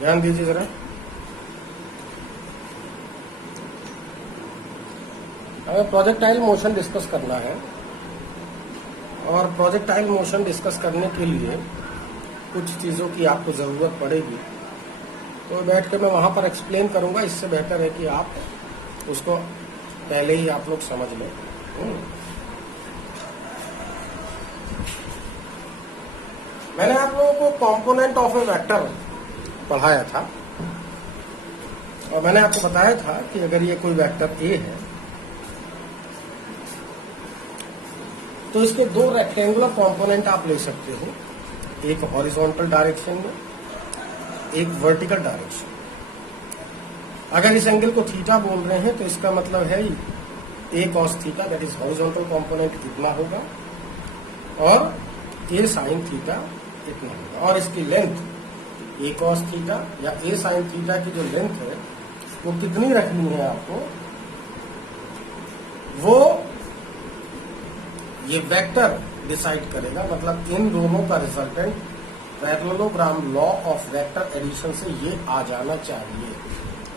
ध्यान दीजिए जरा। हमें प्रोजेक्टाइल मोशन डिस्कस करना है और प्रोजेक्टाइल मोशन डिस्कस करने के लिए कुछ चीज़ों की आपको ज़रूरत पड़ेगी, तो बैठ के मैं वहाँ पर एक्सप्लेन करूँगा। इससे बेहतर है कि आप उसको पहले ही आप लोग समझ लें। मैंने आप लोगों को कंपोनेंट ऑफ ए वेक्टर पढ़ाया था और मैंने आपको बताया था कि अगर ये कोई वेक्टर ए है तो इसके दो रेक्टेंगुलर कंपोनेंट आप ले सकते हो, एक हॉरिजॉन्टल डायरेक्शन में, एक वर्टिकल डायरेक्शन। अगर इस एंगल को थीटा बोल रहे हैं तो इसका मतलब है A cos theta, that is horizontal component इतना होगा और ए साइन थीटा इतना होगा, और इसकी लेंथ ए कॉस थीटा या ए साइन थीटा की जो लेंथ है वो कितनी रखनी है आपको, वो ये वेक्टर डिसाइड करेगा। मतलब इन दोनों का resultant parallelogram law of vector addition से ये आ जाना चाहिए।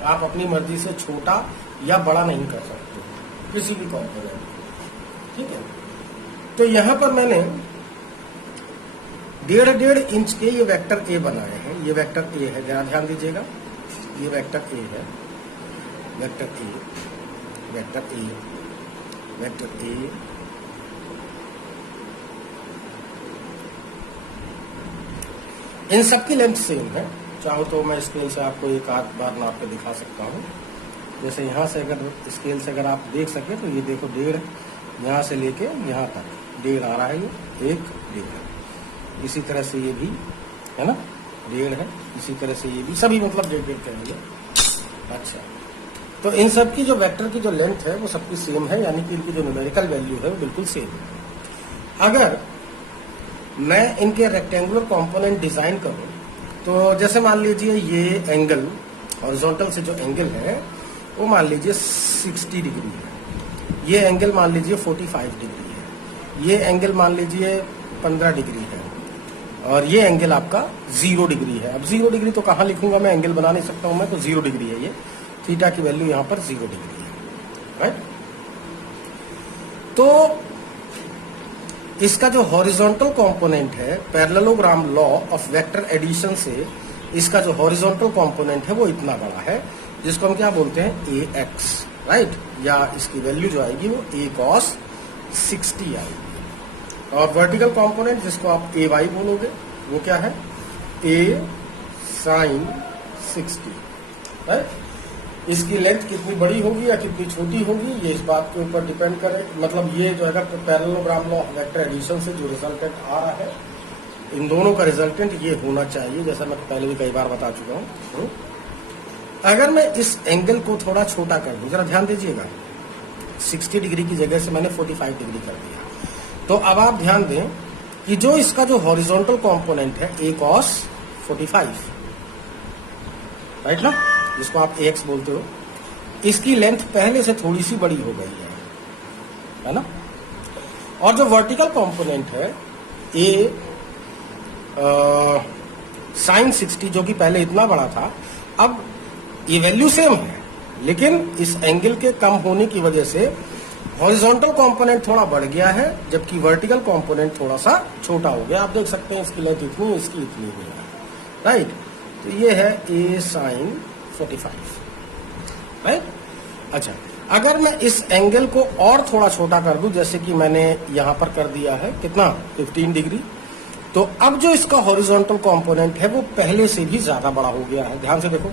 आप अपनी मर्जी से छोटा या बड़ा नहीं कर सकते किसी भी कंपोनेंट, ठीक है। तो यहां पर मैंने 1.5 इंच के ये वेक्टर ए बनाए हैं। ये वेक्टर ए है, ध्यान दीजिएगा, ये वेक्टर ए है, vector A, vector A, vector A, इन सबकी लेंथ सेम है। चाहो तो मैं स्केल से आपको एक आध बार नाप के दिखा सकता हूँ। जैसे यहाँ से अगर स्केल से अगर आप देख सके तो ये देखो 1.5 यहाँ से लेके यहाँ तक 1.5 आ रहा है, ये 1.5। इसी तरह से ये भी है ना 1.5 है, इसी तरह से ये भी, सभी मतलब 1.5 करेंगे। अच्छा, तो इन सब की जो वेक्टर की जो लेंथ है वो सबकी सेम है, यानी कि इनकी जो न्यूमेरिकल वैल्यू है वो बिल्कुल सेम है। अगर मैं इनके रेक्टेंगुलर कंपोनेंट डिजाइन करूं तो जैसे मान लीजिए ये एंगल हॉरिजॉन्टल से जो एंगल है वो मान लीजिए 60 डिग्री है, ये एंगल मान लीजिए 45 डिग्री है, ये एंगल मान लीजिए 15 डिग्री है और ये एंगल आपका 0 डिग्री है। अब 0 डिग्री तो कहाँ लिखूंगा, मैं एंगल बना नहीं सकता हूं मैं, तो 0 डिग्री है ये, थीटा की वैल्यू यहां पर 0 डिग्री है, राइट। तो इसका जो हॉरिजॉन्टल कंपोनेंट है parallelogram law of vector addition से इसका जो हॉरिजॉन्टल कंपोनेंट है वो इतना बड़ा है, जिसको हम क्या बोलते हैं ए एक्स, राइट, या इसकी वैल्यू जो आएगी वो ए कॉस 60 आएगी। और वर्टिकल कंपोनेंट जिसको आप ए वाई बोलोगे वो क्या है, ए साइन 60, राइट। इसकी लेंथ कितनी बड़ी होगी या कितनी छोटी होगी ये इस बात के ऊपर डिपेंड करे। मतलब ये जो है parallelogram law of vector addition से जो रिजल्टेंट आ रहा है इन दोनों का रिजल्टेंट ये होना चाहिए, जैसा मैं पहले भी कई बार बता चुका हूं। अगर मैं इस एंगल को थोड़ा छोटा कर दूं, जरा ध्यान दीजिएगा, 60 डिग्री की जगह से मैंने 45 डिग्री कर दिया, तो अब आप ध्यान दें कि जो इसका जो हॉरिजॉन्टल कंपोनेंट है ए कॉस 45, राइट ना, जिसको आप एक्स बोलते हो, इसकी लेंथ पहले से थोड़ी सी बड़ी हो गई है ना। और जो वर्टिकल कंपोनेंट है ए साइन 60 जो कि पहले इतना बड़ा था, अब ये वैल्यू सेम है लेकिन इस एंगल के कम होने की वजह से हॉरिजॉन्टल कंपोनेंट थोड़ा बढ़ गया है जबकि वर्टिकल कंपोनेंट थोड़ा सा छोटा हो गया। आप देख सकते हैं इसकी लेंथ इतनी है, इसकी इतनी है, राइट। तो ये है ए साइन 45, राइट। अच्छा, अगर मैं इस एंगल को और थोड़ा छोटा कर दूं, जैसे कि मैंने यहां पर कर दिया है कितना 15 डिग्री, तो अब जो इसका हॉरिजॉन्टल कंपोनेंट है वो पहले से भी ज्यादा बड़ा हो गया है। ध्यान से देखो,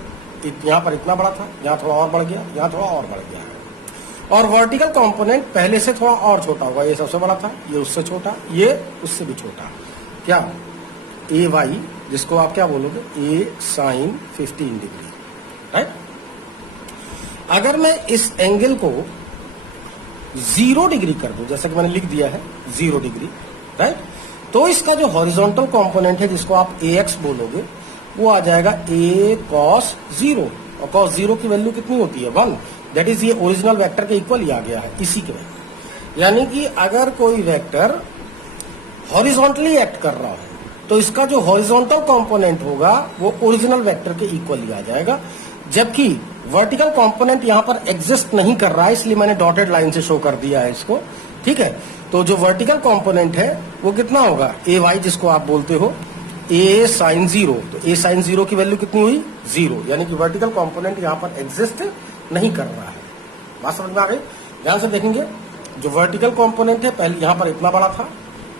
यहां पर इतना बड़ा था, यहां थोड़ा और बढ़ गया, यहां थोड़ा और बढ़ गया है। और वर्टिकल कंपोनेंट पहले से थोड़ा और छोटा होगा, ये सबसे बड़ा था, ये उससे छोटा, ये उससे भी छोटा, क्या ए वाई, जिसको आप क्या बोलोगे ए साइन 15 डिग्री, राइट। अगर मैं इस एंगल को 0 डिग्री कर दूं, जैसे कि मैंने लिख दिया है 0 डिग्री, राइट, तो इसका जो हॉरिजॉन्टल कंपोनेंट है जिसको आप ए एक्स बोलोगे वो आ जाएगा ए कॉस 0, और कॉस 0 की वैल्यू कितनी होती है 1, दैट इज ये ओरिजिनल वेक्टर के इक्वल ही आ गया है इसी के वैल्यू। यानी कि अगर कोई वेक्टर हॉरिजॉन्टली एक्ट कर रहा हो तो इसका जो हॉरिजॉन्टल कंपोनेंट होगा वो ओरिजिनल वेक्टर के इक्वल ही आ जाएगा, जबकि वर्टिकल कंपोनेंट यहां पर एग्जिस्ट नहीं कर रहा है, इसलिए मैंने डॉटेड लाइन से शो कर दिया है इसको। ठीक है, तो जो वर्टिकल कंपोनेंट है वो कितना होगा, ए वाई जिसको आप बोलते हो ए साइन जीरो। तो ए साइन जीरो की वैल्यू कितनी हुई, 0, यानी कि वर्टिकल कंपोनेंट यहां पर एग्जिस्ट नहीं कर रहा है। बात समझ में आ गई? ध्यान से देखेंगे, जो वर्टिकल कंपोनेंट है पहले यहां पर इतना बड़ा था,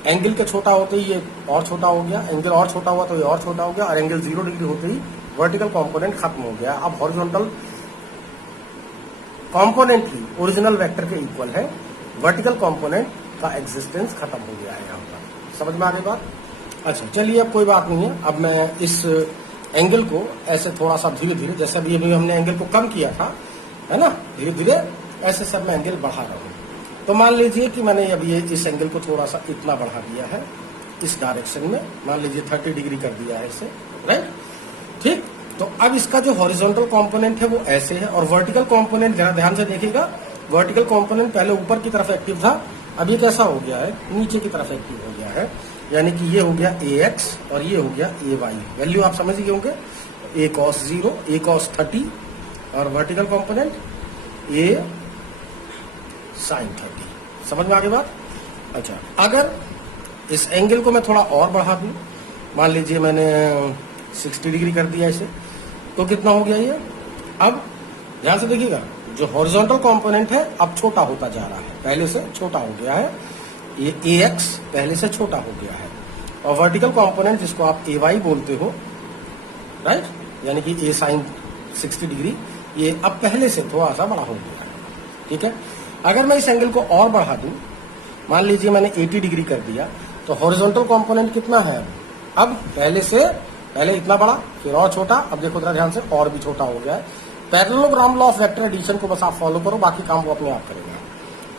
एंगल के छोटा होते ही ये और छोटा हो गया, एंगल और छोटा हुआ तो ये और छोटा हो गया, और एंगल 0 डिग्री होते ही वर्टिकल कंपोनेंट खत्म हो गया। अब हॉरिजॉन्टल कंपोनेंट ही ओरिजिनल वेक्टर के इक्वल है, वर्टिकल कंपोनेंट का एग्जिस्टेंस खत्म हो गया है यहाँ पर। समझ में आ गई बात? अच्छा चलिए, अब कोई बात नहीं है। अब मैं इस एंगल को ऐसे थोड़ा सा धीरे धीरे, जैसे अभी हमने एंगल को कम किया था, है ना, धीरे धीरे ऐसे सब मैं एंगल बढ़ा रहा हूँ। तो मान लीजिए कि मैंने अभी इस एंगल को थोड़ा सा इतना बढ़ा दिया है इस डायरेक्शन में, मान लीजिए 30 डिग्री कर दिया है इसे, राइट। ठीक, तो अब इसका जो हॉरिजॉन्टल कंपोनेंट है वो ऐसे है, और वर्टिकल कंपोनेंट जरा ध्यान से देखिएगा, वर्टिकल कंपोनेंट पहले ऊपर की तरफ एक्टिव था, अब ये कैसा हो गया है, नीचे की तरफ एक्टिव हो गया है, यानी कि ये हो गया ए एक्स और ये हो गया ए वाई। वैल्यू आप समझ गए होंगे, ए कॉस 0, ए कॉस 30, और वर्टिकल कंपोनेंट ए साइन 30। समझ में आ गई बात? अच्छा, अगर इस एंगल को मैं थोड़ा और बढ़ा दूं, मान लीजिए मैंने 60 डिग्री कर दिया इसे, तो कितना हो गया ये? अब ध्यान से देखिएगा, जो हॉरिजॉन्टल कंपोनेंट है अब छोटा होता जा रहा है, पहले से छोटा हो गया है, ये ए एक्स पहले से छोटा हो गया है, और वर्टिकल कंपोनेंट जिसको आप ए वाई बोलते हो, राइट, यानी कि ए साइन 60 डिग्री, ये अब पहले से थोड़ा सा बड़ा हो गया है। ठीक है, अगर मैं इस एंगल को और बढ़ा दूं, मान लीजिए मैंने 80 डिग्री कर दिया, तो हॉरिजॉन्टल कंपोनेंट कितना है अब पहले इतना बड़ा, फिर और छोटा, अब देखो जरा ध्यान से, और भी छोटा हो गया है। Parallelogram law of vector addition को बस आप फॉलो करो, बाकी काम वो अपने आप करेगा।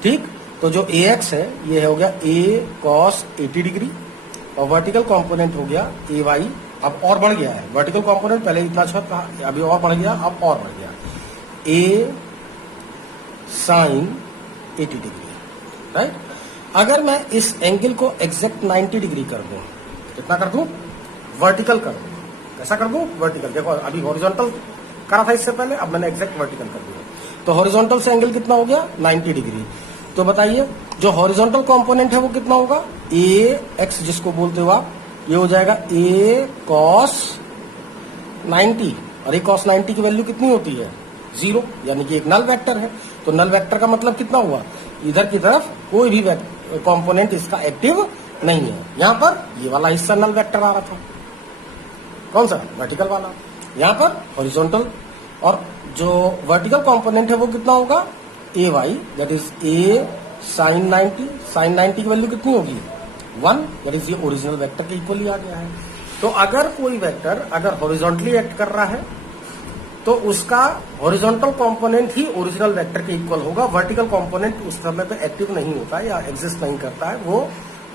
ठीक, तो जो ए एक्स है ये हो गया ए कॉस 80 डिग्री, और वर्टिकल कंपोनेंट हो गया ए वाई, अब और बढ़ गया है, वर्टिकल कंपोनेंट पहले इतना छोटा था, अभी और बढ़ गया, अब और बढ़ गया, ए साइन 80 डिग्री, राइट। अगर मैं इस एंगल को एग्जैक्ट 90 डिग्री कर दूं, कितना कर दूं, वर्टिकल कर दूं, कैसा कर दूं, वर्टिकल। देखो अभी हॉरिजॉन्टल करा था इससे पहले, अब मैंने एग्जैक्ट वर्टिकल कर दिया, तो हॉरिजॉन्टल से एंगल कितना हो गया, 90 डिग्री। तो बताइए जो हॉरिजॉन्टल कंपोनेंट है वो कितना होगा, ए एक्स जिसको बोलते हो आप, ये हो जाएगा ए कॉस 90, और ए कॉस 90 की वैल्यू कितनी होती है, 0, यानी कि एक नल वेक्टर है। तो नल वेक्टर का मतलब कितना हुआ, इधर की तरफ कोई भी कंपोनेंट इसका एक्टिव नहीं है। यहां पर ये वाला हिस्सा नल वेक्टर आ रहा था, कौन सा, वर्टिकल वाला, यहां पर हॉरिजॉन्टल, और जो वर्टिकल कंपोनेंट है वो कितना होगा, A y, that is A sine 90, sine 90 की वैल्यू कितनी होगी, 1, दैट इज ये ओरिजिनल वेक्टर के इक्वल ही आ गया है। तो अगर कोई वेक्टर अगर हॉरिजॉन्टली एक्ट कर रहा है तो उसका हॉरिजॉन्टल कंपोनेंट ही ओरिजिनल वेक्टर के इक्वल होगा, वर्टिकल कंपोनेंट उस समय पे एक्टिव नहीं होता है या एग्जिस्ट नहीं करता है, वो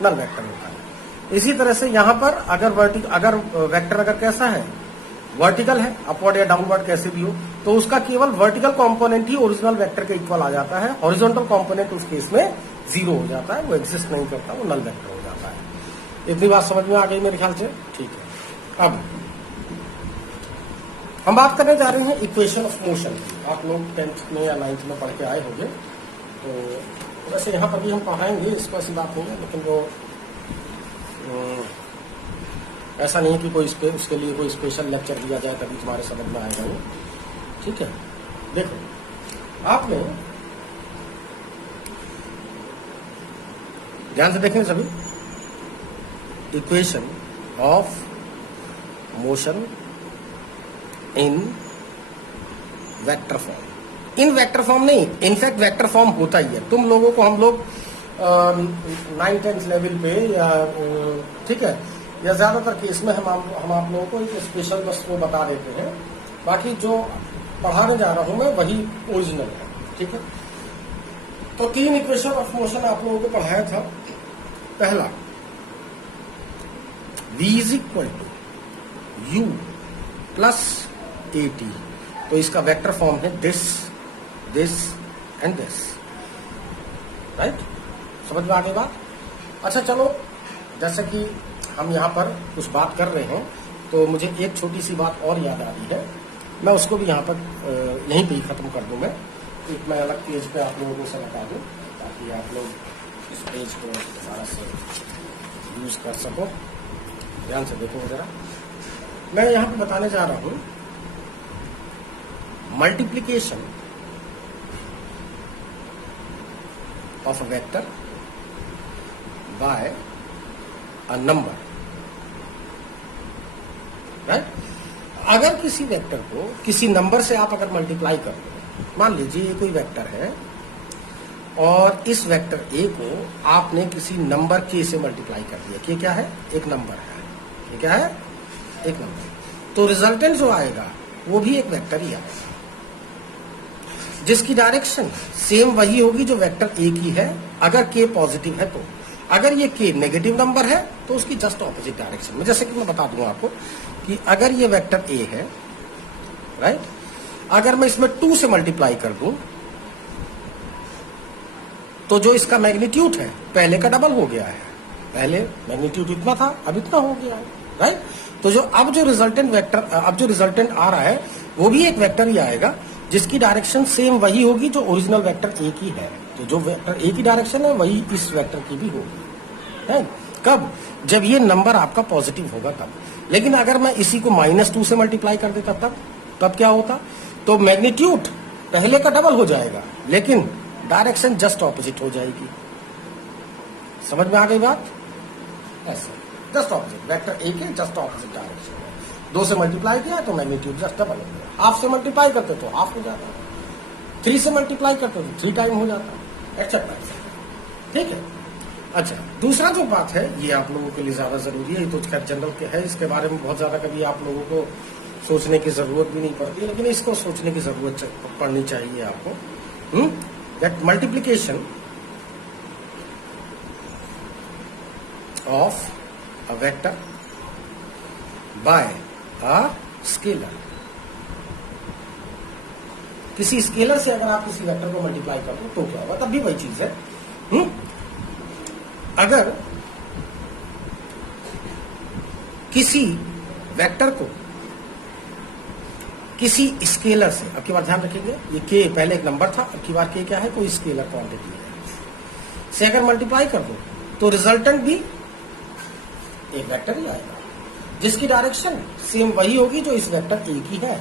नल वेक्टर होता है। इसी तरह से यहाँ पर अगर वेक्टर अगर कैसा है, वर्टिकल है, अपवर्ड या डाउनवर्ड कैसे भी हो, तो उसका केवल वर्टिकल कंपोनेंट ही ओरिजिनल वेक्टर के इक्वल आ जाता है, हॉरिजॉन्टल कंपोनेंट उस केस में 0 हो जाता है, वो एग्जिस्ट नहीं करता, वो नल वेक्टर हो जाता है। इतनी बात समझ में आ गई मेरे ख्याल से? ठीक है, अब हम बात करने जा रहे हैं इक्वेशन ऑफ मोशन की। आप लोग 10th में या 9th में पढ़ के आए होंगे, तो वैसे यहाँ पर भी हम पढ़ाएंगे, इसको ऐसी बात नहीं है, लेकिन वो ऐसा नहीं है कि कोई उसके लिए कोई स्पेशल लेक्चर दिया जाए तभी तुम्हारे समझ में आएगा वो। ठीक है, देखो आपने ध्यान से देखें सभी, equation of motion in vector form, in vector form नहीं, इनफैक्ट वेक्टर फॉर्म होता ही है। तुम लोगों को हम लोग 9th-10th लेवल पे या ठीक है, या ज्यादातर केस में हम आप लोगों को एक स्पेशल बस वो बता देते हैं, बाकी जो पढ़ाने जा रहा हूं मैं वही ओरिजिनल है। ठीक है, तो 3 इक्वेशन ऑफ मोशन आप लोगों को पढ़ाया था। पहला, v is equal to U plus AT, तो इसका वेक्टर फॉर्म है दिस एंड दिस, राइट। समझ में आ गई बात? अच्छा चलो, जैसे कि हम यहाँ पर कुछ बात कर रहे हैं तो मुझे एक छोटी सी बात और याद आ रही है, मैं उसको भी यहाँ पर यहीं पे ही ख़त्म कर दूँ। मैं अलग पेज पे आप लोगों से बता दूँ ताकि आप लोग इस पेज को दोबारा से यूज़ कर सको। ध्यान से देखो ज़रा, मैं यहाँ पे बताने जा रहा हूँ multiplication of a vector by a number, right. अगर किसी वेक्टर को किसी नंबर से आप अगर मल्टीप्लाई कर दो, मान लीजिए ये कोई वेक्टर है और इस वेक्टर ए को आपने किसी नंबर के से मल्टीप्लाई कर दिया। के क्या है? एक नंबर है। के क्या है? एक नंबर। तो रिजल्टेंट जो आएगा वो भी एक वेक्टर ही आएगा, जिसकी डायरेक्शन सेम वही होगी जो वेक्टर ए की है, अगर के पॉजिटिव है तो। अगर ये के नेगेटिव नंबर है तो उसकी जस्ट ऑपोजिट डायरेक्शन में। जैसे कि मैं बता दूंगा आपको कि अगर ये वेक्टर ए है, राइट, अगर मैं इसमें 2 से मल्टीप्लाई कर दूं तो जो इसका मैग्नीट्यूड है पहले का डबल हो गया है। पहले मैग्नीट्यूड इतना था, अब इतना हो गया है, राइट। तो अब जो रिजल्टेंट आ रहा है वो भी एक वेक्टर ही आएगा, जिसकी डायरेक्शन सेम वही होगी जो ओरिजिनल वेक्टर ए की है। तो जो वेक्टर ए की डायरेक्शन है वही इस वेक्टर की भी होगी, है। कब? जब ये नंबर आपका पॉजिटिव होगा तब। लेकिन अगर मैं इसी को -2 से मल्टीप्लाई कर देता तब क्या होता? तो मैग्नीट्यूड पहले का डबल हो जाएगा, लेकिन डायरेक्शन जस्ट ऑपोजिट हो जाएगी। समझ में आ गई बात? ऐसे जस्ट ऑपोजिट, वेक्टर ए के जस्ट ऑपोजिट डायरेक्शन है। 2 से मल्टीप्लाई किया तो मैग्नीट्यूड जस्ट डबल हो गया। हाफ से मल्टीप्लाई करते तो हाफ हो जाता, 3 से मल्टीप्लाई करते तो 3 टाइम हो जाता, एक्सेट्रा। ठीक है। अच्छा, दूसरा जो बात है ये आप लोगों के लिए ज्यादा जरूरी है, ये तो खैर जनरल के है, इसके बारे में बहुत ज्यादा कभी आप लोगों को सोचने की जरूरत भी नहीं पड़ती, लेकिन इसको सोचने की जरूरत पड़नी चाहिए आपको। That multiplication of a vector by a scalar, किसी स्केलर से अगर आप किसी वेक्टर को मल्टीप्लाई कर दो तो क्या होगा? तब भी वही चीज है। अगर किसी वेक्टर को किसी स्केलर से, अब की बार ध्यान रखेंगे, ये के पहले एक नंबर था, अब की बार के क्या है? कोई स्केलर क्वांटिटी है, से अगर मल्टीप्लाई कर दो तो रिजल्टेंट भी एक वेक्टर ही आएगा, जिसकी डायरेक्शन सेम वही होगी जो इस वेक्टर ए की है।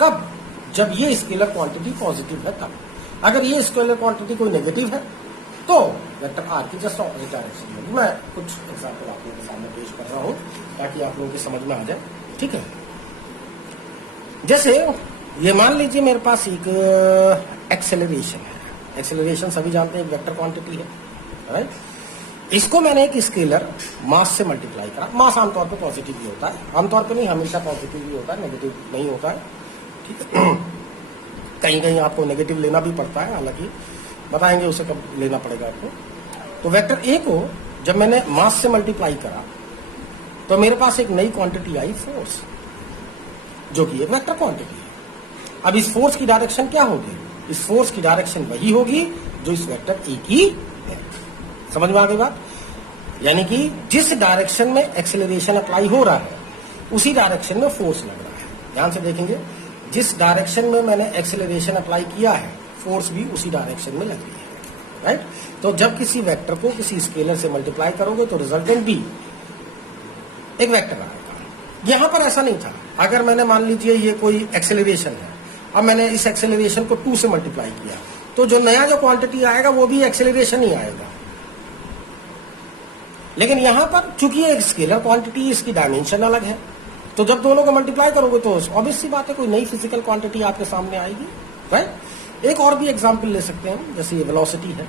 कब? जब ये स्केलर क्वांटिटी पॉजिटिव है तब। अगर ये स्केलर क्वांटिटी कोई नेगेटिव है तो वेक्टर आर की जस्ट ऑपोजिट डायरेक्शन में। मैं कुछ एग्जाम्पल आप लोगों के सामने पेश कर रहा हूं ताकि आप लोगों की समझ में आ जाए। ठीक है। जैसे ये मान लीजिए मेरे पास एक एक्सेलरेशन है। एक्सेलरेशन सभी जानते हैं एक वेक्टर क्वांटिटी है, राइट। इसको मैंने एक स्केलर मास से मल्टीप्लाई करा। मास आमतौर पर पॉजिटिव ही होता है, आमतौर पर नहीं, हमेशा पॉजिटिव ही होता है, नेगेटिव नहीं होता है। ठीक है। कहीं कहीं आपको नेगेटिव लेना भी पड़ता है, हालांकि बताएंगे उसे कब लेना पड़ेगा आपको। तो वेक्टर ए को जब मैंने मास से मल्टीप्लाई करा तो मेरे पास एक नई क्वांटिटी आई, फोर्स, जो कि एक वेक्टर क्वांटिटी है। अब इस फोर्स की डायरेक्शन क्या होगी? इस फोर्स की डायरेक्शन वही होगी जो इस वेक्टर ए की है। समझ में आ गई बात? यानी कि जिस डायरेक्शन में एक्सेलरेशन अप्लाई हो रहा है उसी डायरेक्शन में फोर्स लग रहा है। ध्यान से देखेंगे, जिस डायरेक्शन में मैंने एक्सेलरेशन अप्लाई किया है फोर्स भी उसी डायरेक्शन में लग रही है, राइट। तो जब किसी वेक्टर को किसी स्केलर से मल्टीप्लाई करोगे तो रिजल्टेंट भी एक वेक्टर आएगा। यहां पर ऐसा नहीं था। अगर मैंने मान लीजिए ये कोई एक्सेलरेशन है, अब मैंने इस एक्सेलरेशन को 2 से मल्टीप्लाई किया तो जो नया जो क्वांटिटी आएगा वो भी एक्सेलरेशन ही आएगा। लेकिन यहां पर चूंकि ये एक स्केलर क्वांटिटी, इसकी डायमेंशन अलग है, तो जब दोनों को मल्टीप्लाई करोगे तो ऑब्वियस सी बात है कोई नई फिजिकल क्वांटिटी आपके सामने आएगी, राइट। एक और भी एग्जांपल ले सकते हैं, जैसे ये वेलोसिटी है,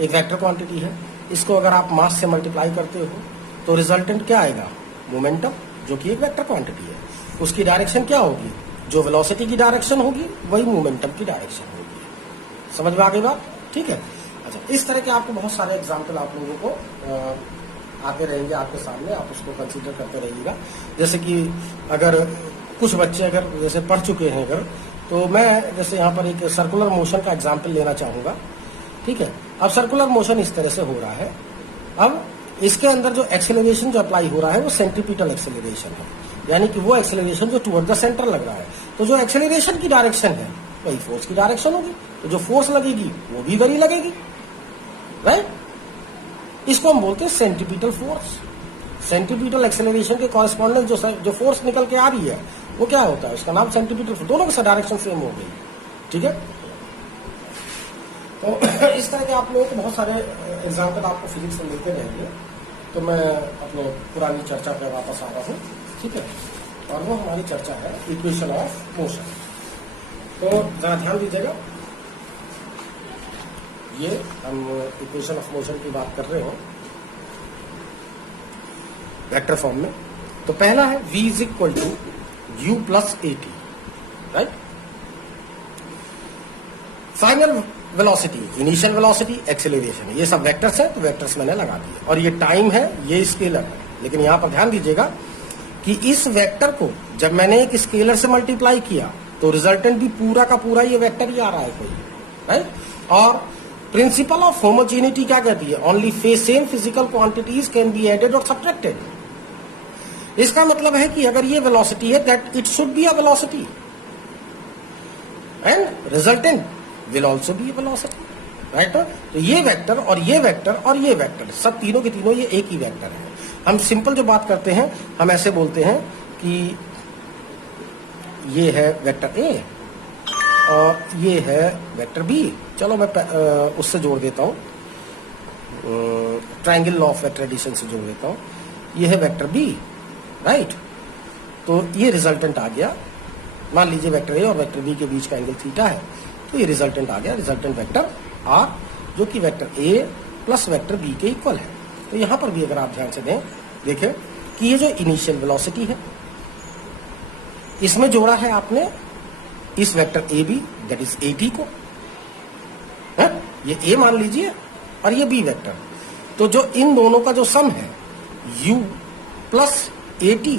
एक वेक्टर क्वांटिटी है, इसको अगर आप मास से मल्टीप्लाई करते हो तो रिजल्टेंट क्या आएगा? मोमेंटम, जो कि एक वेक्टर क्वांटिटी है। उसकी डायरेक्शन क्या होगी? जो वेलोसिटी की डायरेक्शन होगी वही मोमेंटम की डायरेक्शन होगी। समझ में आ गई बात? ठीक है। अच्छा, इस तरह के आपको बहुत सारे एग्जाम्पल आप लोगों को आते रहेंगे आपके सामने, आप उसको कंसीडर करते रहिएगा। जैसे कि अगर कुछ बच्चे अगर जैसे पढ़ चुके हैं अगर, तो मैं जैसे यहाँ पर एक सर्कुलर मोशन का एग्जाम्पल लेना चाहूंगा। ठीक है। अब सर्कुलर मोशन इस तरह से हो रहा है। अब इसके अंदर जो एक्सेलरेशन जो अप्लाई हो रहा है वो सेंट्रीपिटल एक्सेलरेशन है, यानी कि वो एक्सेलरेशन जो टुवर्ड द सेंटर लग रहा है। तो जो एक्सेलरेशन की डायरेक्शन है वही फोर्स की डायरेक्शन होगी, तो जो फोर्स लगेगी वो भी वही लगेगी, राइट। इसको हम बोलते हैं सेंट्रीपिटल फोर्स। सेंट्रीपिटल एक्सेलरेशन के कॉरेस्पॉन्डेंस जो फोर्स निकल के आ रही है वो क्या होता है, उसका नाम सेंट्रीपिटल फोर्स। दोनों की डायरेक्शन सेम हो गई, ठीक है। तो इस तरह के आप लोगों को बहुत सारे एग्जाम्पल आपको फिजिक्स में मिलते रहेंगे। तो मैं अपने पुरानी चर्चा पे वापस आ रहा हूँ, ठीक है। और वो हमारी चर्चा है इक्वेशन ऑफ मोशन। तो जरा ध्यान दीजिएगा, ये हम इक्वेशन ऑफ मोशन की बात कर रहे हो वेक्टर फॉर्म में। तो पहला है v is equal to u plus A T, right. Final velocity, initial velocity, acceleration, ये सब वेक्टर्स है, तो वेक्टर्स मैंने लगा दिए। और ये टाइम है, ये स्केलर है। लेकिन यहां पर ध्यान दीजिएगा कि इस वेक्टर को जब मैंने एक स्केलर से मल्टीप्लाई किया तो रिजल्टेंट भी पूरा का पूरा ये वेक्टर ही आ रहा है कोई, राइट। और प्रिंसिपल ऑफ होमोजेनिटी क्या कहती है, only same physical quantities can be added और सब्ट्रैक्टेड। इसका मतलब है कि अगर ये वेलोसिटी है that it should be a velocity and resultant will also be velocity, right. तो ये वेक्टर और ये वेक्टर और ये वेक्टर सब तीनों के तीनों ये एक ही वेक्टर है। हम सिंपल जो बात करते हैं हम ऐसे बोलते हैं कि ये है वेक्टर ए और ये है वेक्टर बी। चलो मैं उससे जोड़ देता हूं, triangle law of vector addition से जोड़ देता हूं। ये है वेक्टर बी, राइट। तो ये रिजल्टेंट आ गया, मान लीजिए वेक्टर ए और वेक्टर बी के बीच का एंगल थीटा है, तो ये रिजल्टेंट आ गया, रिजल्टेंट वेक्टर आर, जो कि vector A plus vector B के इक्वल है। तो यहां पर भी अगर आप ध्यान से देखें कि ये जो इनिशियल वेलोसिटी है इसमें जोड़ा है आपने इस vector A B that is A T को, है? ये ए मान लीजिए और ये बी वेक्टर। तो जो इन दोनों का जो सम है u plus A T,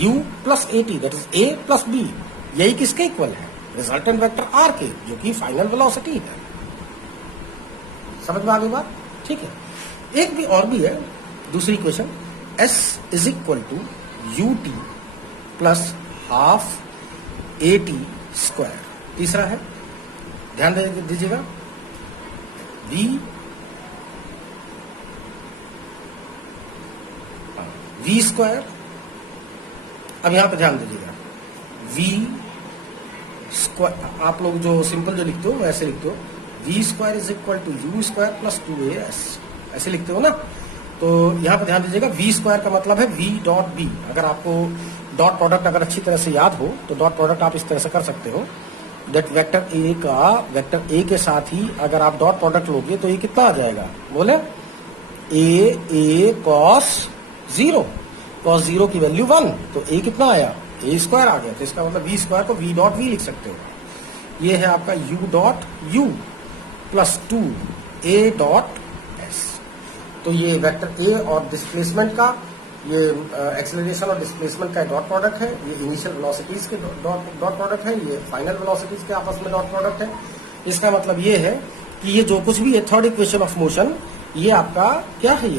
u plus A T that is A plus B, यही किसके इक्वल है, रिजल्टेंट वेक्टर आर के, जो कि फाइनल वेलोसिटी है। समझ में आ गई बात, ठीक है। एक भी और भी है, दूसरी equation, s is equal to U T plus half A T square. तीसरा है, ध्यान दीजिएगा, v स्क्वायर। अब यहां पर ध्यान दीजिएगा, v स्क्वायर, आप लोग जो सिंपल जो लिखते हो वैसे लिखते हो, v square is equal to you square plus 2as, ऐसे लिखते हो ना। तो यहां पर ध्यान दीजिएगा, v स्क्वायर का मतलब है v डॉट b। अगर आपको डॉट प्रोडक्ट अगर अच्छी तरह से याद हो तो डॉट प्रोडक्ट आप इस तरह से कर सकते हो, दैट वेक्टर ए का वेक्टर ए के साथ ही अगर आप डॉट प्रोडक्ट लोगे तो ये कितना आ जाएगा, बोले ए कॉस जीरो की वैल्यू 1, तो ए कितना आया, ए स्क्वायर आ गया। तो इसका मतलब वी स्क्वायर को वी डॉट वी लिख सकते हो। ये है आपका U dot U plus 2 A dot S. तो ये वेक्टर ए और डिस्प्लेसमेंट का, ये एक्सेलरेशन और डिस्प्लेसमेंट का डॉट प्रोडक्ट है, ये इनिशियल वेलोसिटीज के डॉट प्रोडक्ट है, ये फाइनल वेलोसिटीज के आपस में डॉट प्रोडक्ट है। इसका मतलब ये है कि ये जो कुछ भी है थर्ड इक्वेशन ऑफ मोशन, ये आपका क्या है,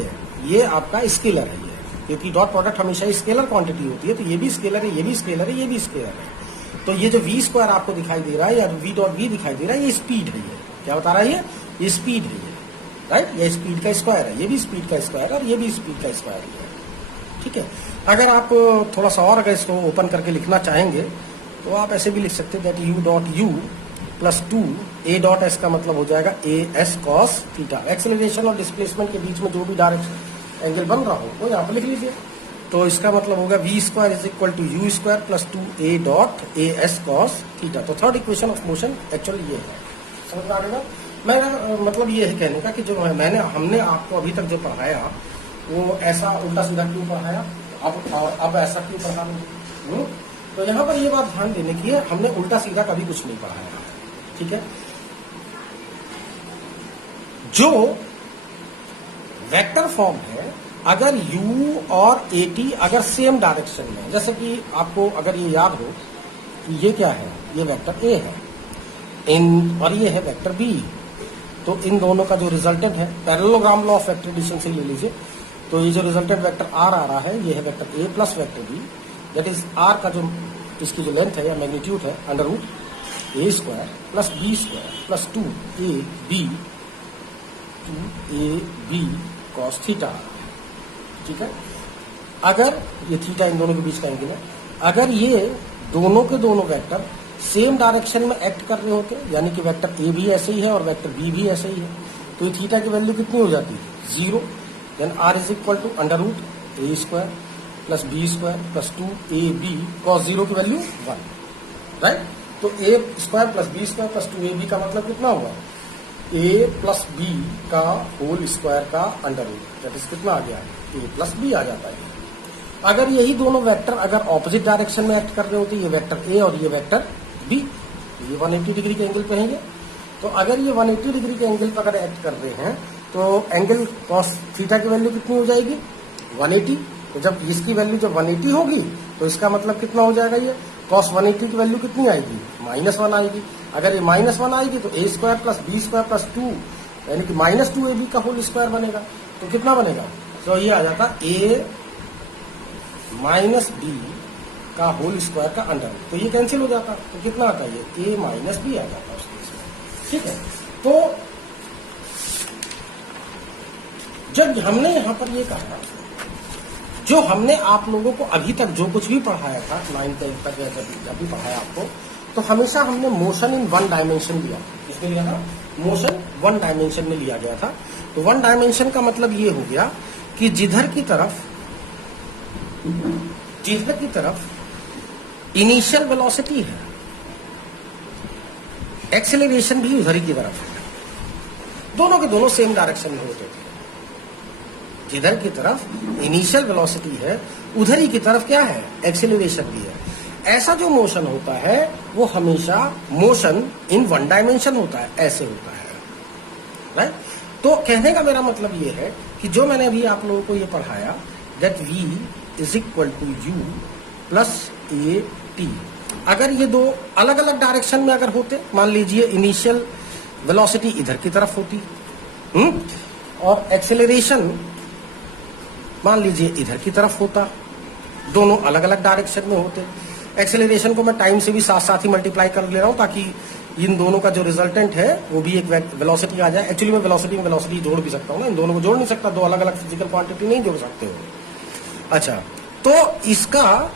ये आपका स्केलर है, ये क्योंकि डॉट प्रोडक्ट हमेशा स्केलर क्वांटिटी होती है। तो ये भी स्केलर है, ये भी स्केलर है, ये भी स्केलर है। तो ये जो वी स्क्वायर आपको दिखाई दे रहा है या वी डॉट वी दिखाई दे रहा है, ये स्पीड है। ये क्या बता रहा है, ये स्पीड है, ये राइट, ये स्पीड का स्क्वायर है, ये भी स्पीड का स्क्वायर है और ये भी स्पीड का स्क्वायर है, ठीक है। अगर आप थोड़ा सा और अगर इसको ओपन करके लिखना चाहेंगे तो आप ऐसे भी लिख सकते हैं that U dot U plus 2 A dot S का मतलब हो जाएगा ए एस कॉस थीटा। एक्सेलरेशन और डिस्प्लेसमेंट के बीच में जो भी डायरेक्शन एंगल बन रहा हो वो यहाँ पर लिख लीजिए। तो इसका मतलब होगा v square is equal to you square plus 2 A dot A S cos theta. तो third equation of motion actually ये है, समझ में आ गया। मेरा मतलब ये है कहने का कि जो हमने आपको अभी तक जो पढ़ाया वो ऐसा उल्टा सीधा क्यों पढ़ाया, अब ऐसा क्यों पढ़ा रहे। तो यहाँ पर ये बात ध्यान देने की है, हमने उल्टा सीधा कभी कुछ नहीं पढ़ाया, ठीक है। जो वेक्टर फॉर्म है, अगर u और at अगर सेम डायरेक्शन में, जैसे कि आपको अगर ये याद हो कि ये क्या है, ये वेक्टर a है और ये है वेक्टर b, तो इन दोनों का जो रिजल्टेंट है, parallelogram law of vector addition से ले लीजिए। तो ये जो रिजल्टेंट वेक्टर आर आ रहा है, ये है vector A plus vector B, that is R का जो इसकी जो लेंथ है या मैग्नीट्यूड है under root A square plus B square plus 2ab cos theta. ठीक है, अगर ये थीटा इन दोनों के बीच का एंगल है, अगर ये दोनों के दोनों वेक्टर सेम डायरेक्शन में एक्ट कर रहे होते, यानी कि वेक्टर ए भी ऐसे ही है और वेक्टर बी भी ऐसे ही है, तो ये थीटा की वैल्यू कितनी हो जाती है? 0। Then R is equal to under root A square plus B square plus 2ab cos 0 की वैल्यू 1, राइट। तो A square plus B square plus 2ab का मतलब कितना होगा? ए प्लस बी का होल स्क्वायर का अंडर रूट, दैट इज कितना आ गया? ए प्लस बी आ जाता है। अगर यही दोनों वेक्टर अगर ऑपोजिट डायरेक्शन में एक्ट कर रहे होते, ये वेक्टर ए और ये वेक्टर बी, ये 180 डिग्री के एंगल पे हैं ये। तो अगर ये 180 डिग्री के एंगल पर अगर एक्ट कर रहे हैं, तो एंगल कॉस थीटा की वैल्यू कितनी हो जाएगी? 180। तो जब इसकी वैल्यू जब 180 होगी, तो इसका मतलब कितना हो जाएगा? ये कॉस 180 की वैल्यू कितनी आएगी? -1 आएगी। अगर ये -1 आएगी तो A square plus B square plus 2 यानी कि -2ab का होल स्क्वायर बनेगा। तो कितना बनेगा? तो ये आ जाता ए माइनस बी का होल स्क्वायर का अंडर। तो ये कैंसिल हो जाता, तो कितना आता है? ये ए माइनस बी आ जाता उसके इसमें। ठीक है, तो जब हमने यहां पर ये कहा, जो हमने आप लोगों को अभी तक जो कुछ भी पढ़ाया था 9th 10th तक या जब भी पढ़ाया आपको, तो हमेशा हमने मोशन इन 1 डायमेंशन लिया। इसमें लिया था मोशन 1 डायमेंशन में लिया गया था। तो 1 डायमेंशन का मतलब ये हो गया कि जिधर की तरफ इनिशियल वेलोसिटी है, एक्सेलरेशन भी उधर ही की तरफ है, दोनों के दोनों सेम डायरेक्शन में होते थे। जिधर की तरफ इनिशियल वेलोसिटी है, उधर ही की तरफ क्या है? एक्सेलरेशन भी है। ऐसा जो मोशन होता है वो हमेशा मोशन इन 1 डायमेंशन होता है, ऐसे होता है, राइट। तो कहने का मेरा मतलब ये है कि जो मैंने अभी आप लोगों को ये पढ़ाया, that v is equal to U plus A T, अगर ये दो अलग अलग डायरेक्शन में अगर होते, मान लीजिए इनिशियल वेलोसिटी इधर की तरफ होती और एक्सेलरेशन मान लीजिए इधर की तरफ होता, दोनों अलग अलग डायरेक्शन में होते। एक्सेलरेशन को मैं टाइम से भी साथ साथ ही मल्टीप्लाई कर ले रहा हूं, ताकि इन दोनों का जो रिजल्टेंट है वो भी एक वेलोसिटी आ जाए। एक्चुअली मैं वेलोसिटी जोड़ भी सकता हूँ ना, इन दोनों को जोड़ नहीं सकता, दो अलग अलग फिजिकल क्वांटिटी नहीं जोड़ सकते हो। अच्छा, तो इसका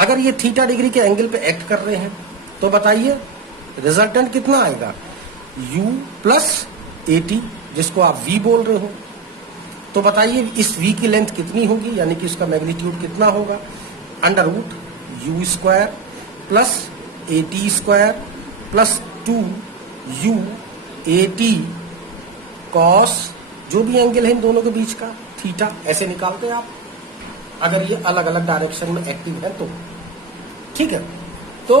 अगर ये थीटा डिग्री के एंगल पे एक्ट कर रहे हैं, तो बताइए रिजल्टेंट कितना आएगा? u प्लस ए टी, जिसको आप v बोल रहे हो। तो बताइए इस v की लेंथ कितनी होगी, यानी कि इसका मैग्नीट्यूड कितना होगा? Under root U square plus A T square plus 2u A T cos जो भी एंगल है इन दोनों के बीच का थीटा, ऐसे निकालते हैं आप, अगर ये अलग अलग डायरेक्शन में एक्टिव है तो। ठीक है, तो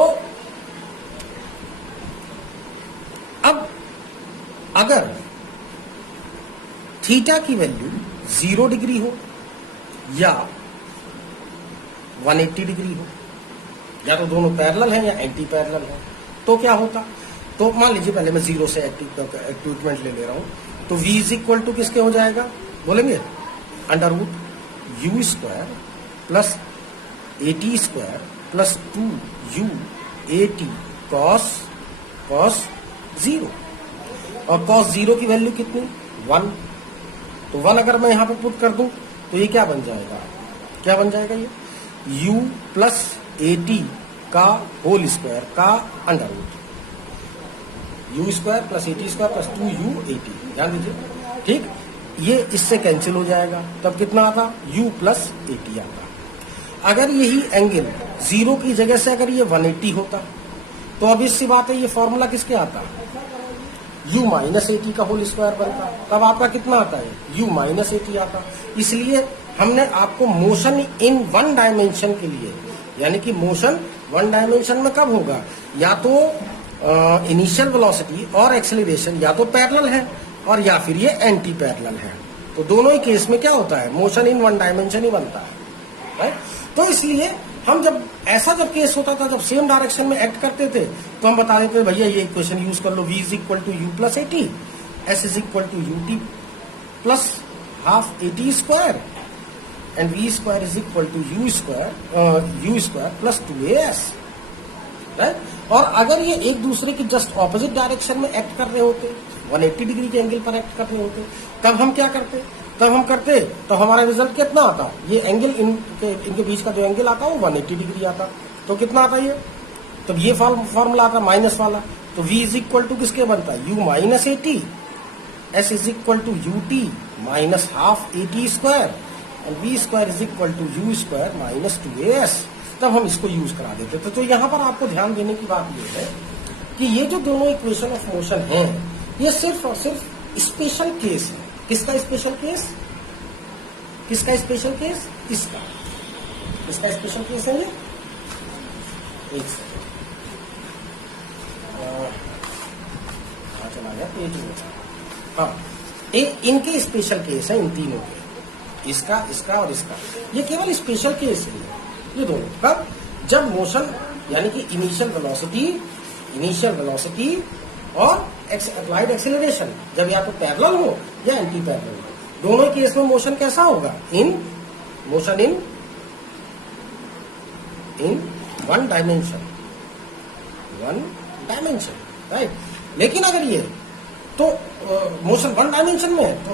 अब अगर थीटा की वैल्यू 0 डिग्री हो या 180 डिग्री हो, या तो दोनों पैरेलल हैं या एंटी पैरेलल हैं, तो क्या होता? तो मान लीजिए पहले मैं 0 से एक्टिवेटमेंट ले रहा हूं, तो v इज इक्वल टू किसके हो जाएगा? बोलेंगे under root U square plus A T square plus 2u A T cos 0। और कॉस 0 की वैल्यू कितनी? 1। तो 1 अगर मैं यहां पे पुट कर दूं तो ये क्या बन जाएगा? क्या बन जाएगा? ये u प्लस ए टी का होल स्क्वायर का under root U square plus A T square plus 2u A T, ध्यान दीजिए। ठीक, ये इससे कैंसिल हो जाएगा, तब कितना आता? u प्लस ए टी आता। अगर यही एंगल 0 की जगह से अगर ये 180 होता, तो अब इससी बात है, ये फॉर्मूला किसके आता? u माइनस ए टी का होल स्क्वायर बनता, तब आपका कितना आता है? u माइनस ए टी आता। इसलिए हमने आपको मोशन इन 1 डायमेंशन के लिए, यानी कि मोशन 1 डायमेंशन में कब होगा? या तो इनिशियल वेलोसिटी और एक्सेलरेशन या तो पैरेलल है और या फिर ये एंटी पैरेलल है। तो दोनों ही केस में क्या होता है? मोशन इन 1 डायमेंशन ही बनता है, राइट। तो इसलिए हम जब ऐसा जब केस होता था, जब सेम डायरेक्शन में एक्ट करते थे, तो हम बता देते भैया ये इक्वेशन यूज कर लो, v is equal to U plus A T, S is equal to U T plus half A T square and V square is equal to you square plus 2as, right. और अगर ये एक दूसरे की just opposite direction में act कर रहे होते, 180 डिग्री के एंगल पर एक्ट कर रहे होते, तब हम क्या करते, तो हमारा रिजल्ट कितना आता, ये एंगल इनके बीच का जो एंगल आता है वो 180 डिग्री आता। तो कितना आता ये, तब ये फॉर्मूला आता माइनस वाला, तो v इज इक्वल टू किसके बनता है, u minus A T, S is equal to U T minus half A T square and V square is equal to you square minus 2as। तब हम इसको use करा देते थे। तो यहाँ पर आपको ध्यान देने की बात ये है कि ये जो दोनों इक्वेशन ऑफ मोशन हैं, ये सिर्फ और सिर्फ स्पेशल केस है। किसका स्पेशल केस, किसका स्पेशल केस, इसका, इसका स्पेशल केस है ये। एक सेकंड, चला गया पेज में। हाँ, इनके स्पेशल केस है, इन तीनों के, इसका, इसका और इसका, ये केवल स्पेशल केस है ये दोनों। कब, जब मोशन यानी कि इनिशियल वेलोसिटी और अप्लाइड एक्सेलरेशन जब या तो पैरेलल हो या एंटी पैरेलल हो, दोनों केस में मोशन कैसा होगा, motion in one dimension, right. लेकिन अगर ये तो मोशन वन डायमेंशन में है, तो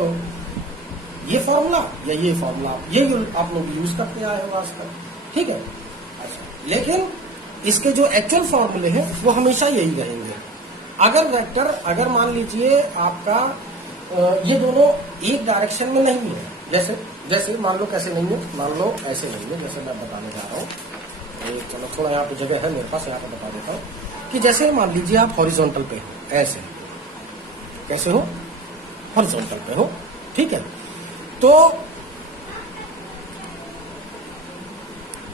ये फॉर्मूला या ये फॉर्मूला ये आप लोग यूज करते आए हो आजकल, ठीक है। अच्छा, लेकिन इसके जो एक्चुअल फॉर्मूले हैं वो हमेशा यही रहेंगे। अगर वेक्टर, अगर मान लीजिए आपका ये दोनों एक डायरेक्शन में नहीं है, जैसे मान लो कैसे नहीं है, मान लो ऐसे नहीं है, जैसे मैं बताने जा रहा हूँ, चलो थोड़ा यहाँ पे जगह है मेरे पास, यहाँ पे बता देता हूँ कि जैसे मान लीजिए आप हॉरिजॉन्टल पे हो, ऐसे कैसे हो, हॉरिजॉन्टल पे हो, ठीक है। तो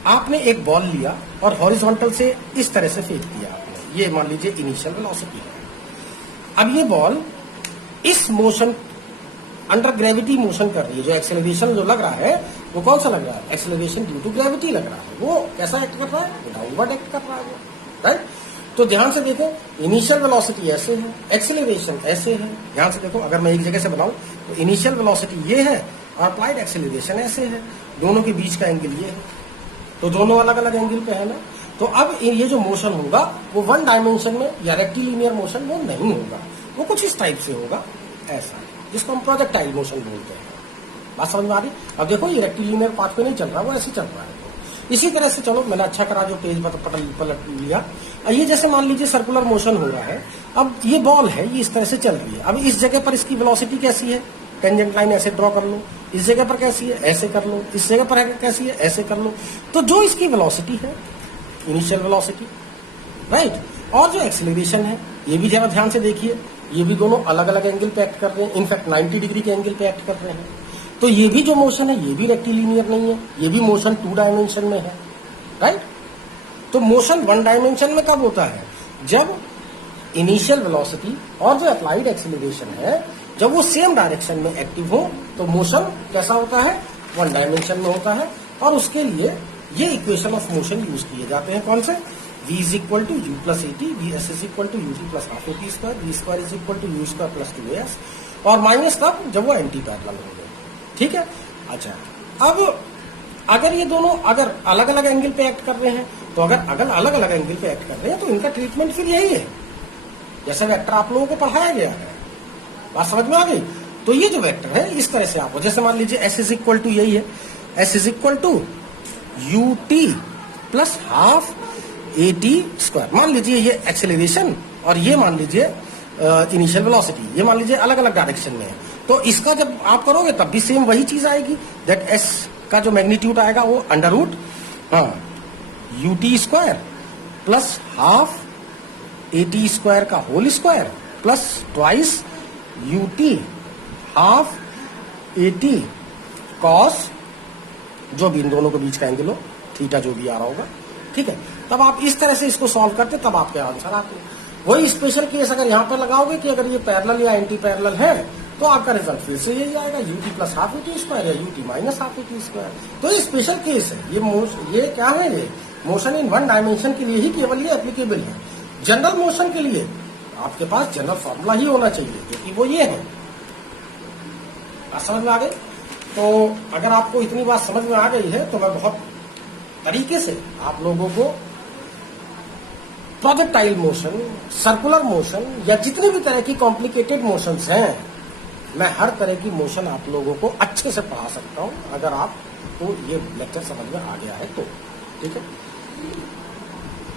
आपने एक बॉल लिया और हॉरिजॉन्टल से इस तरह से फेंक दिया आपने, ये मान लीजिए इनिशियल वेलोसिटी है। अब ये बॉल इस मोशन, अंडर ग्रेविटी मोशन कर रही है, जो एक्सेलरेशन जो लग रहा है वो कौन सा लग रहा है, एक्सेलरेशन ड्यू टू ग्रेविटी लग रहा है। वो कैसा एक्ट कर रहा है, डाउनवर्ड एक्ट कर रहा है वो, राइट। तो ध्यान से देखो, इनिशियल वेलोसिटी ऐसे है, एक्सेलरेशन ऐसे है। ध्यान से देखो, अगर मैं एक जगह से बनाऊं तो इनिशियल वेलोसिटी ये है और अप्लाइड एक्सेलरेशन ऐसे है, दोनों के बीच का एंगल ये है, तो दोनों अलग अलग एंगल पे है ना। तो अब ये जो मोशन होगा वो वन डायमेंशन में या रेक्टिलिनियर मोशन वो नहीं होगा, वो कुछ इस टाइप से होगा, ऐसा, जिसको हम प्रोजेक्टाइल मोशन बोलते हैं। बात समझ में आ रही। अब देखो ये रेक्टिलिनियर पाथ पे नहीं चल रहा, वो ऐसे चल रहा है। इसी तरह से चलो, मैंने अच्छा करा जो पेज पलट लिया। ये जैसे मान लीजिए सर्कुलर मोशन हो रहा है, अब ये बॉल है, ये इस तरह से चल रही है। अब इस जगह पर इसकी वेलोसिटी कैसी है, टेंजेंट लाइन ऐसे ड्रॉ कर लो, इस जगह पर कैसी है, ऐसे कर लो, इस जगह पर कैसी है, ऐसे कर लो। तो जो इसकी वेलोसिटी है, इनिशियल वेलोसिटी, राइट, और जो एक्सेलरेशन है, ये भी जरा ध्यान से देखिए, ये भी दोनों अलग अलग एंगल पे एक्ट कर रहे हैं, इनफैक्ट 90 डिग्री के एंगल पे एक्ट कर रहे हैं। तो ये भी जो मोशन है, ये भी रेक्टिलिनियर नहीं है, ये भी मोशन 2 डायमेंशन में है, राइट। तो मोशन 1 डायमेंशन में कब होता है, जब इनिशियल वेलोसिटी और जो अप्लाइड एक्सेलरेशन है, जब वो सेम डायरेक्शन में एक्टिव हो, तो मोशन कैसा होता है, 1 डायमेंशन में होता है। और उसके लिए ये इक्वेशन ऑफ मोशन यूज किए जाते हैं, कौन से, v is equal to U plus A T, V S is equal to U T plus half A T square, V square is equal to you square plus 2as, और minus तब जब वो anti parallel होंगे, ठीक है। अच्छा, अब अगर ये दोनों अगर अलग अलग एंगल पे एक्ट कर रहे हैं, तो अगर अलग अलग एंगल पे एक्ट कर रहे हैं, तो इनका ट्रीटमेंट फिर यही है जैसे वेक्टर आप लोगों को पढ़ाया गया है। बात समझ में आ गई। तो ये जो वेक्टर है, इस तरह से आपको, जैसे मान लीजिए s इज इक्वल टू यही है, s is equal to U T plus half A T square. मान लीजिए ये एक्सेलरेशन और ये मान लीजिए इनिशियल वेलोसिटी, ये मान लीजिए अलग अलग डायरेक्शन में है। तो इसका जब आप करोगे तब भी सेम वही चीज आएगी, दैट s का जो मैग्नीट्यूड आएगा वो under root U T square plus half A T square का whole square plus twice U T half A T cos, जो भी इन दोनों के बीच का एंगल हो, थीटा जो भी आ रहा होगा, ठीक है। तब आप इस तरह से इसको सॉल्व करते, तब आपके आंसर आते। वही स्पेशल केस अगर यहाँ पर लगाओगे कि अगर ये पैरेलल या एंटी पैरेलल है, तो आपका रिजल्ट फिर से यही आएगा, U T plus half A T square या U T minus half A T square. तो ये स्पेशल केस है, ये क्या है, ये मोशन इन वन डायमेंशन के लिए ही केवल ये एप्लीकेबल है। जनरल मोशन के लिए आपके पास जनरल फॉर्मूला ही होना चाहिए, जो कि वो ये है। समझ में आ गई? तो अगर आपको इतनी बात समझ में आ गई है तो मैं बहुत तरीके से आप लोगों को प्रोजेक्टाइल मोशन, सर्कुलर मोशन या जितनी भी तरह की कॉम्प्लिकेटेड मोशंस हैं, मैं हर तरह की मोशन आप लोगों को अच्छे से पढ़ा सकता हूं, अगर आपको ये लेक्चर समझ में आ गया है तो। ठीक है।